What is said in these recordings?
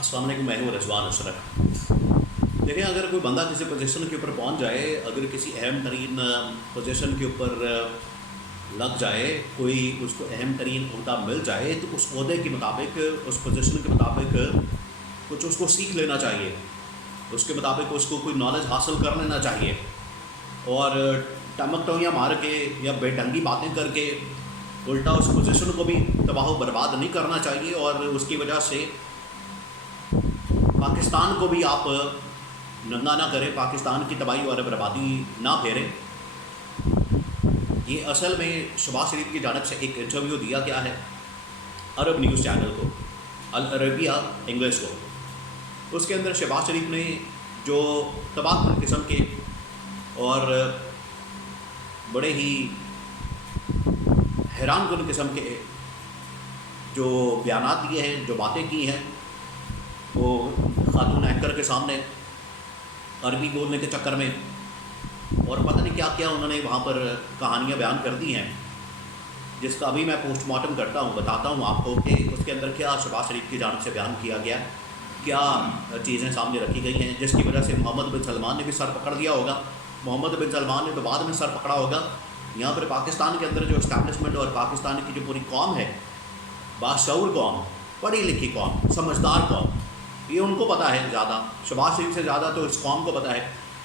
السلام علیکم، میں ہوں رضوان اشرف۔ دیکھیں، اگر کوئی بندہ کسی پوزیشن کے اوپر پہنچ جائے، اگر کسی اہم ترین پوزیشن کے اوپر لگ جائے، کوئی اس کو اہم ترین عہدہ مل جائے، تو اس عہدے کے مطابق، اس پوزیشن کے مطابق کچھ اس کو سیکھ لینا چاہیے، اس کے مطابق اس کو کوئی نالج حاصل کر لینا چاہیے، اور ٹمک ٹوئیاں مار کے یا بے ڈھنگی باتیں کر کے الٹا اس پوزیشن کو بھی تباہ و برباد نہیں کرنا چاہیے، اور اس کی وجہ سے پاکستان کو بھی آپ ننگا نہ کریں، پاکستان کی تباہی اور بربادی نہ پھیریں۔ یہ اصل میں شہباز شریف کی جانب سے ایک انٹرویو دیا گیا ہے عرب نیوز چینل کو، العربیہ انگلش کو۔ اس کے اندر شہباز شریف نے جو تباہ کن قسم کے اور بڑے ہی حیران کن قسم کے جو بیانات دیے ہیں، جو باتیں کی ہیں، وہ خاتون اینکر کے سامنے عربی بولنے کے چکر میں، اور پتہ نہیں کیا کیا انہوں نے وہاں پر کہانیاں بیان کر دی ہیں، جس کا ابھی میں پوسٹ مارٹم کرتا ہوں، بتاتا ہوں آپ کو کہ اس کے اندر کیا شہباز شریف کی جانب سے بیان کیا گیا، کیا چیزیں سامنے رکھی گئی ہیں، جس کی وجہ سے محمد بن سلمان نے بھی سر پکڑ دیا ہوگا۔ محمد بن سلمان نے تو بعد میں سر پکڑا ہوگا۔ یہاں پر پاکستان کے اندر جو اسٹیبلشمنٹ اور پاکستان کی جو پوری قوم ہے، باشعور قوم، پڑھی لکھی قوم، سمجھدار قوم، یہ ان کو پتہ ہے زیادہ، شہباز شریف سے زیادہ تو اس قوم کو پتہ ہے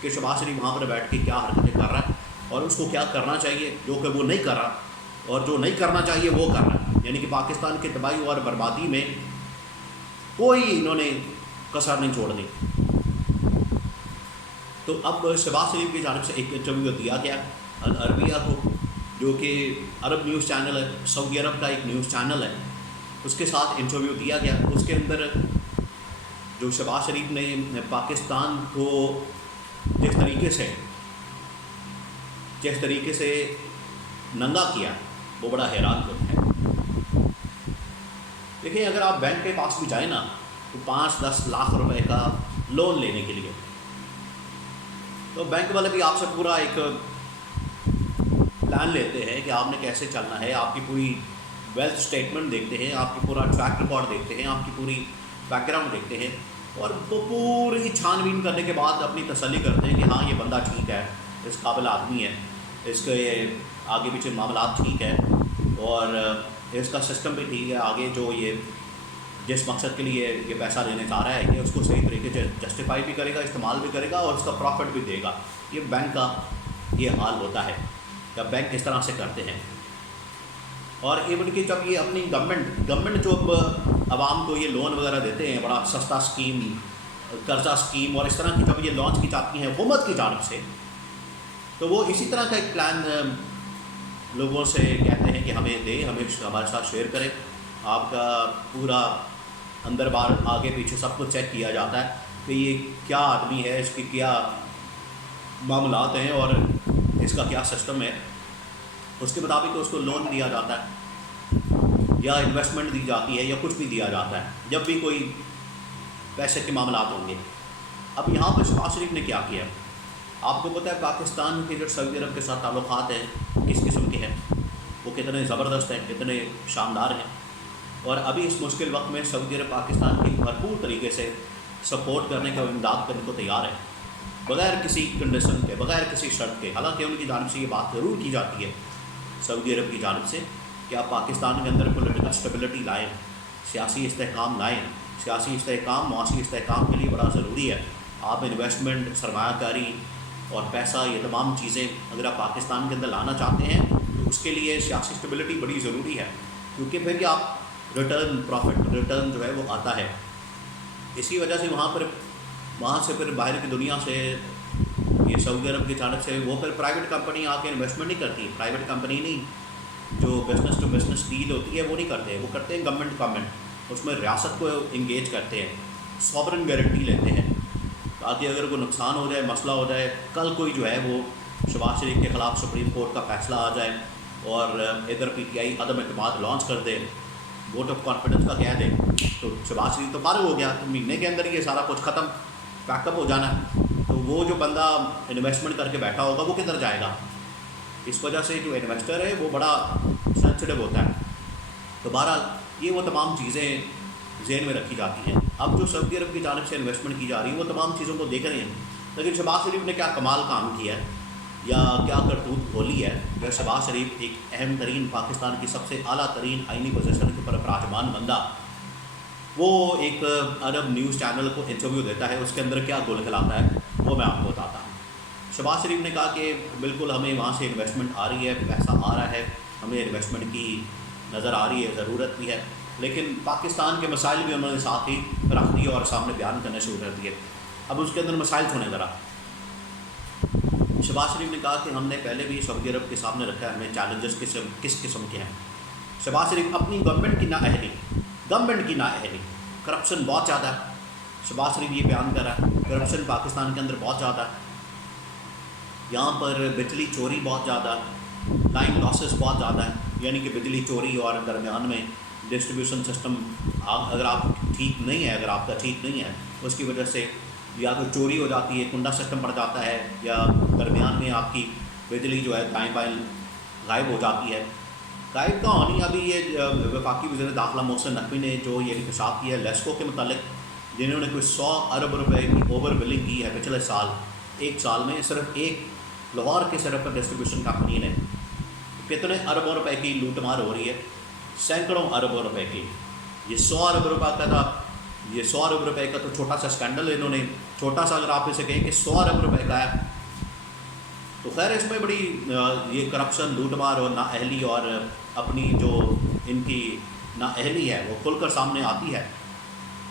کہ شہباز شریف وہاں پر بیٹھ کے کیا حرکتیں کر رہا ہے اور اس کو کیا کرنا چاہیے، جو کہ وہ نہیں کر رہا، اور جو نہیں کرنا چاہیے وہ کر رہا ہے۔ یعنی کہ پاکستان کی تباہی اور بربادی میں کوئی انہوں نے کسر نہیں چھوڑ دی۔ تو اب شہباز شریف کی جانب سے ایک انٹرویو دیا گیا العربیہ کو، جو کہ عرب نیوز چینل ہے، سعودی عرب کا ایک نیوز چینل ہے، اس کے ساتھ انٹرویو دیا گیا۔ اس کے اندر جو شہباز شریف نے پاکستان کو جس طریقے سے ننگا کیا، وہ بڑا حیران کن ہے۔ دیکھیں، اگر آپ بینک کے پاس بھی جائیں نا، تو 5-10 لاکھ روپے کا لون لینے کے لیے، تو بینک والے بھی آپ سے پورا ایک پلان لیتے ہیں کہ آپ نے کیسے چلنا ہے، آپ کی پوری ویلتھ سٹیٹمنٹ دیکھتے ہیں، آپ کی پورا ٹریک ریکارڈ دیکھتے ہیں، آپ کی پوری بیک گراؤنڈ دیکھتے ہیں، اور وہ پوری چھان بین کرنے کے بعد اپنی تسلی کرتے ہیں کہ ہاں یہ بندہ ٹھیک ہے، اس قابل آدمی ہے، اس کے آگے پیچھے معاملات ٹھیک ہے، اور اس کا سسٹم بھی ٹھیک ہے، آگے جو یہ جس مقصد کے لیے یہ پیسہ لینے جا رہا ہے کہ اس کو صحیح طریقے سے جسٹیفائی بھی کرے گا، استعمال بھی کرے گا، اور اس کا پروفٹ بھی دے گا۔ یہ بینک کا یہ حال ہوتا ہے، جب بینک اس طرح سے کرتے ہیں۔ اور ایون کہ جب یہ اپنی گورنمنٹ جو عوام کو یہ لون وغیرہ دیتے ہیں، بڑا سستا اسکیم، قرضہ اسکیم اور اس طرح کی جب یہ لانچ کی جاتی ہیں حکومت کی جانب سے، تو وہ اسی طرح کا ایک پلان لوگوں سے کہتے ہیں کہ ہمیں دیں، ہمیں ہمارے ساتھ شیئر کریں۔ آپ کا پورا اندر باہر آگے پیچھے سب کچھ چیک کیا جاتا ہے کہ یہ کیا آدمی ہے، اس کی کیا معاملات ہیں اور اس کا کیا سسٹم ہے، اس کے مطابق اس کو لون دیا جاتا ہے یا انویسٹمنٹ دی جاتی ہے یا کچھ بھی دیا جاتا ہے جب بھی کوئی پیسے کے معاملات ہوں گے۔ اب یہاں پہ شہباز شریف نے کیا کیا؟ آپ کو پتہ ہے پاکستان کے جو سعودی عرب کے ساتھ تعلقات ہیں کس قسم کے ہیں، وہ کتنے زبردست ہیں، کتنے شاندار ہیں، اور ابھی اس مشکل وقت میں سعودی عرب پاکستان کی بھرپور طریقے سے سپورٹ کرنے کا، امداد کرنے کو تیار ہے، بغیر کسی کنڈیشن کے، بغیر کسی شرط کے۔ حالانکہ ان کی جانب سے یہ بات ضرور کی جاتی ہے سعودی عرب کی جانب سے کہ آپ پاکستان کے اندر پولیٹیکل اسٹیبلٹی لائیں، سیاسی استحکام لائیں۔ سیاسی استحکام معاشی استحکام کے لیے بڑا ضروری ہے۔ آپ انویسٹمنٹ، سرمایہ کاری اور پیسہ، یہ تمام چیزیں اگر آپ پاکستان کے اندر لانا چاہتے ہیں تو اس کے لیے سیاسی اسٹیبلٹی بڑی ضروری ہے، کیونکہ پھر کہ آپ ریٹرن جو ہے وہ آتا ہے۔ اسی وجہ سے وہاں سے پھر باہر کی دنیا سے یہ سعودی عرب کی جانب سے وہ پھر پرائیویٹ کمپنی آ کے انویسٹمنٹ نہیں کرتی، پرائیویٹ کمپنی نہیں، جو بزنس ٹو بزنس ڈیل ہوتی ہے وہ نہیں کرتے، وہ کرتے ہیں گورنمنٹ، اس میں ریاست کو انگیج کرتے ہیں، سوورن گارنٹی لیتے ہیں، تاکہ اگر کوئی نقصان ہو جائے، مسئلہ ہو جائے، کل کوئی جو ہے وہ شہباز شریف کے خلاف سپریم کورٹ کا فیصلہ آ جائے اور ادھر پی ٹی آئی عدم اعتماد لانچ کر دے، ووٹ آف کانفیڈنس کا کہہ دے، تو شہباز شریف تو فارغ ہو گیا، تو مہینے کے اندر یہ سارا کچھ ختم، پیک اپ ہو جانا ہے۔ تو وہ جو بندہ انویسٹمنٹ کر کے بیٹھا ہوگا وہ کدھر جائے گا؟ اس وجہ سے جو انویسٹر ہے وہ بڑا سینسٹیو ہوتا ہے۔ تو بہرحال یہ وہ تمام چیزیں ذہن میں رکھی جاتی ہیں. اب جو سعودی عرب کی جانب سے انویسٹمنٹ کی جا رہی ہے وہ تمام چیزوں کو دیکھ رہے ہیں, لیکن شہباز شریف نے کیا کمال کام کیا ہے یا کیا کرتوت کھولی ہے. جو شہباز شریف ایک اہم ترین پاکستان کی سب سے اعلیٰ ترین آئینی پوزیشن کے پر براجمان بندہ, وہ ایک عرب نیوز چینل کو انٹرویو دیتا ہے, اس کے اندر کیا گول کھلاتا ہے وہ میں آپ کو بتاتا ہوں. شہباز شریف نے کہا کہ بالکل ہمیں وہاں سے انویسٹمنٹ آ رہی ہے, پیسہ آ رہا ہے, ہمیں انویسٹمنٹ کی نظر آ رہی ہے, ضرورت بھی ہے, لیکن پاکستان کے مسائل بھی انہوں نے ساتھ ہی رکھ دیے اور سامنے بیان کرنے شروع کر دیے. اب اس کے اندر مسائل سنیں ذرا. شہباز شریف نے کہا کہ ہم نے پہلے بھی سعودی عرب کے سامنے رکھا ہے, ہمیں چیلنجز کس قسم کے ہیں. شہباز شریف اپنی گورنمنٹ کی نااہلی, کرپشن بہت زیادہ ہے. شہباز شریف یہ بیان کر رہا ہے کرپشن پاکستان کے اندر بہت زیادہ ہے, یہاں پر بجلی چوری بہت زیادہ ہے, لائن لاسز بہت زیادہ ہے, یعنی کہ بجلی چوری اور درمیان میں ڈسٹریبیوشن سسٹم اگر آپ ٹھیک نہیں ہے, اگر آپ کا ٹھیک نہیں ہے, اس کی وجہ سے یا تو چوری ہو جاتی ہے, کنڈا سسٹم پڑ جاتا ہے, یا درمیان میں آپ کی بجلی جو ہے دائیں بائیں غائب ہو جاتی ہے. غائب کا ہونی ابھی یہ وفاقی وزیر داخلہ محسن نقوی نے جو یہ انکشاف کیا ہے لیسکو کے متعلق, جنہوں نے کوئی 100 ارب روپے کی اوور بلنگ کی ہے پچھلے سال, ایک سال میں صرف ایک لاہور کے صرف ڈسٹریبیوشن کمپنی نے کتنے اربوں روپے کی لوٹ مار ہو رہی ہے, سینکڑوں اربوں روپے کی. یہ 100 ارب روپے کا تھا, یہ 100 ارب روپے کا تو چھوٹا سا اسکینڈل انہوں نے, چھوٹا سا اگر آپ اسے کہیں کہ 100 ارب روپے کا ہے تو خیر اس میں بڑی یہ کرپشن, لوٹ مار اور نااہلی اور اپنی جو ان کی نااہلی ہے وہ کھل کر سامنے آتی ہے.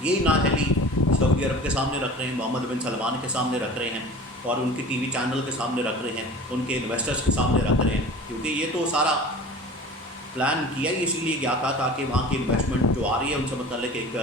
یہی نااہلی سعودی عرب کے سامنے رکھ رہے ہیں, محمد بن سلمان کے سامنے رکھ رہے ہیں, اور ان کے ٹی وی چینل کے سامنے رکھ رہے ہیں, ان کے انویسٹرز کے سامنے رکھ رہے ہیں, کیونکہ یہ تو سارا پلان کیا ہی اسی لیے گیا تھا تاکہ وہاں کی انویسٹمنٹ جو آ رہی ہے ان سے متعلق ایک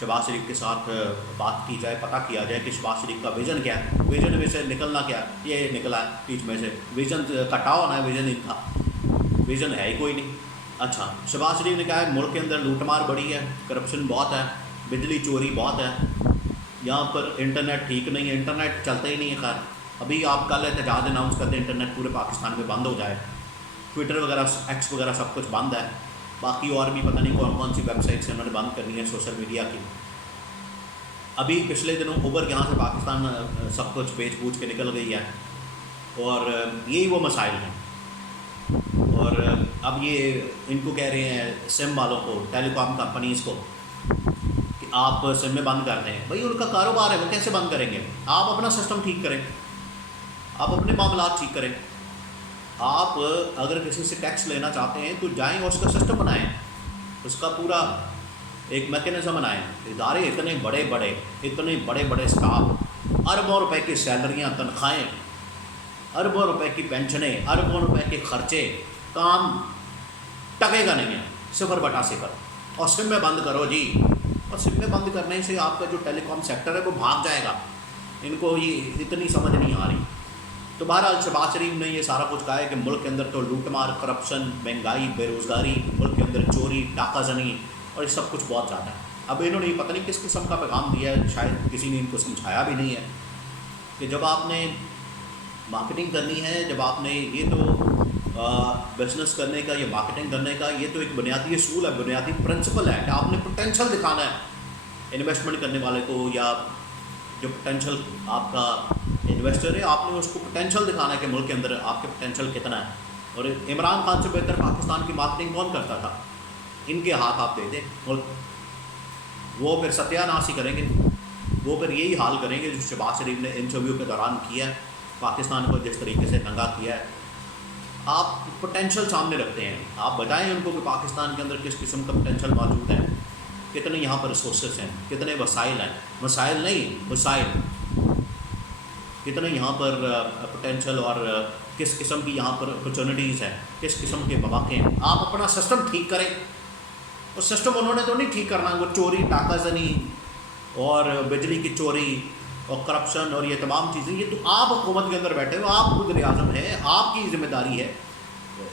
شہباز شریف کے ساتھ بات کی جائے, پتہ کیا جائے کہ شہباز شریف کا ویژن کیا ہے, ویژن میں سے نکلنا کیا, یہ نکلا ہے بیچ میں سے ویژن کٹا ہونا ہے, ویژن ان کا ویژن ہے ہی کوئی نہیں. اچھا, شہباز شریف نے کہا ہے ملک کے اندر لوٹ مار بڑی ہے, کرپشن بہت ہے, بجلی چوری بہت ہے, یہاں پر انٹرنیٹ ٹھیک نہیں ہے, انٹرنیٹ چلتا ہی نہیں ہے. خیر ابھی آپ کل احتجاج اناؤنس کرتے ہیں انٹرنیٹ پورے پاکستان میں بند ہو جائے, ٹویٹر وغیرہ ایکس وغیرہ سب کچھ بند ہے, باقی اور بھی پتہ نہیں کون سی ویب سائٹس انہوں نے بند کرنی ہے سوشل میڈیا کی. ابھی پچھلے دنوں اوبر یہاں سے پاکستان سب کچھ بیچ بوجھ کے نکل گئی ہے, اور یہی وہ مسائل ہیں. اور اب یہ ان کو کہہ رہے ہیں سم والوں کو, ٹیلی کام کمپنیز کو, کہ آپ سم میں بند کر دیں. بھائی ان کا کاروبار ہے, وہ کیسے بند کریں گے؟ آپ اپنا سسٹم ٹھیک کریں, آپ اپنے معاملات ٹھیک کریں. آپ اگر کسی سے ٹیکس لینا چاہتے ہیں تو جائیں اور اس کا سسٹم بنائیں, اس کا پورا ایک میکینزم بنائیں. ادارے اتنے بڑے بڑے اسٹاف, اربوں روپے کی سیلریاں, تنخواہیں, اربوں روپے کی پینشنیں, اربوں روپے کے خرچے, کام ٹکے گا نہیں ہے, 0/0. اور سم میں بند کرو جی, اور سم میں بند کرنے سے آپ کا جو ٹیلی کام سیکٹر ہے وہ بھاگ جائے گا. ان کو یہ اتنی سمجھ نہیں آ رہی. تو بہرحال شہباز شریف نے یہ سارا کچھ کہا ہے کہ ملک کے اندر تو لوٹ مار, کرپشن, مہنگائی, بے روزگاری, ملک کے اندر چوری, ڈاکہ زنی اور یہ سب کچھ بہت زیادہ ہے. اب انہوں نے پتہ نہیں کس قسم کا پیغام دیا ہے, شاید کسی نے ان کو سمجھایا بھی نہیں ہے کہ جب آپ نے مارکیٹنگ کرنی ہے, جب آپ نے یہ تو بزنس کرنے کا, یہ مارکیٹنگ کرنے کا یہ تو ایک بنیادی اصول ہے, بنیادی پرنسپل ہے کہ آپ نے پوٹینشیل دکھانا ہے انویسٹمنٹ کرنے والے کو, یا جو پوٹینشیل آپ کا انویسٹر ہے آپ نے اس کو پوٹینشیل دکھانا ہے کہ ملک کے اندر آپ کے پوٹینشیل کتنا ہے. اور عمران خان سے بہتر پاکستان کی مارکیٹنگ کون کرتا تھا؟ ان کے ہاتھ آپ دے دیں ملک, وہ پھر ستیہ ناش ہی کریں گے, وہ پھر یہی حال کریں گے جو شہباز شریف نے انٹرویو کے دوران کیا ہے, پاکستان کو جس طریقے سے ننگا کیا ہے. آپ پوٹینشیل سامنے رکھتے ہیں, آپ بتائیں ان کو کہ پاکستان کے اندر کس قسم کا پوٹینشیل موجود ہے, کتنے یہاں پر ریسورسز ہیں, کتنے وسائل ہیں, مسائل نہیں وسائل, کتنے یہاں پر پوٹینشیل اور کس قسم کی یہاں پر اپرچونیٹیز ہیں, کس قسم کے مواقع ہیں. آپ اپنا سسٹم ٹھیک کریں. اور سسٹم انہوں نے تو نہیں ٹھیک کرنا, وہ چوری, ڈاکہ زنی اور بجلی کی چوری اور کرپشن اور یہ تمام چیزیں, یہ تو آپ حکومت کے اندر بیٹھے ہو, آپ وزیر اعظم ہیں, آپ کی ذمہ داری ہے.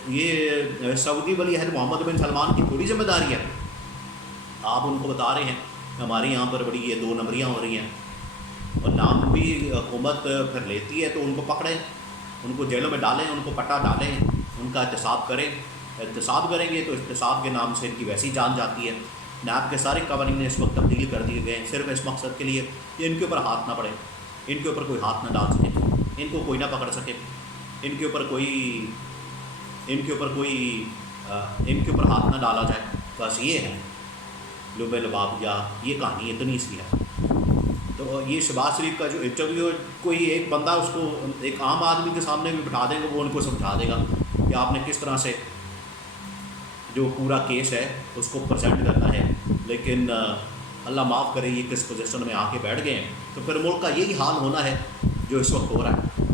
یہ سعودی ولی عہد محمد بن سلمان کی پوری ذمہ داری ہے. آپ ان کو بتا رہے ہیں ہمارے یہاں پر بڑی یہ 2 نمبریاں ہو رہی ہیں, اور نام بھی حکومت پھر لیتی ہے تو ان کو پکڑیں, ان کو جیلوں میں ڈالیں, ان کو پٹا ڈالیں, ان کا احتساب کریں. احتساب کریں گے تو احتساب کے نام سے ان کی ویسی جان جاتی ہے. نیب کے سارے قوانین اس وقت تبدیل کر دیے گئے ہیں صرف اس مقصد کے لیے کہ ان کے اوپر ہاتھ نہ پڑے، ان کے اوپر کوئی ہاتھ نہ ڈال سکے، ان کو کوئی نہ پکڑ سکے، ان کے اوپر ہاتھ نہ ڈالا جائے. بس یہ ہے لب لباب، یا یہ کہانی اتنی سی ہے. تو یہ شہباز شریف کا جو انٹرویو، کوئی ایک بندہ اس کو ایک عام آدمی کے سامنے بھی بٹھا دے گا، وہ ان کو سمجھا دے گا کہ آپ نے کس طرح سے جو پورا کیس ہے اس کو پریزنٹ کرنا ہے. لیکن اللہ معاف کرے یہ کس پوزیشن میں آ کے بیٹھ گئے ہیں. تو پھر ملک کا یہی حال ہونا ہے جو اس وقت ہو رہا ہے.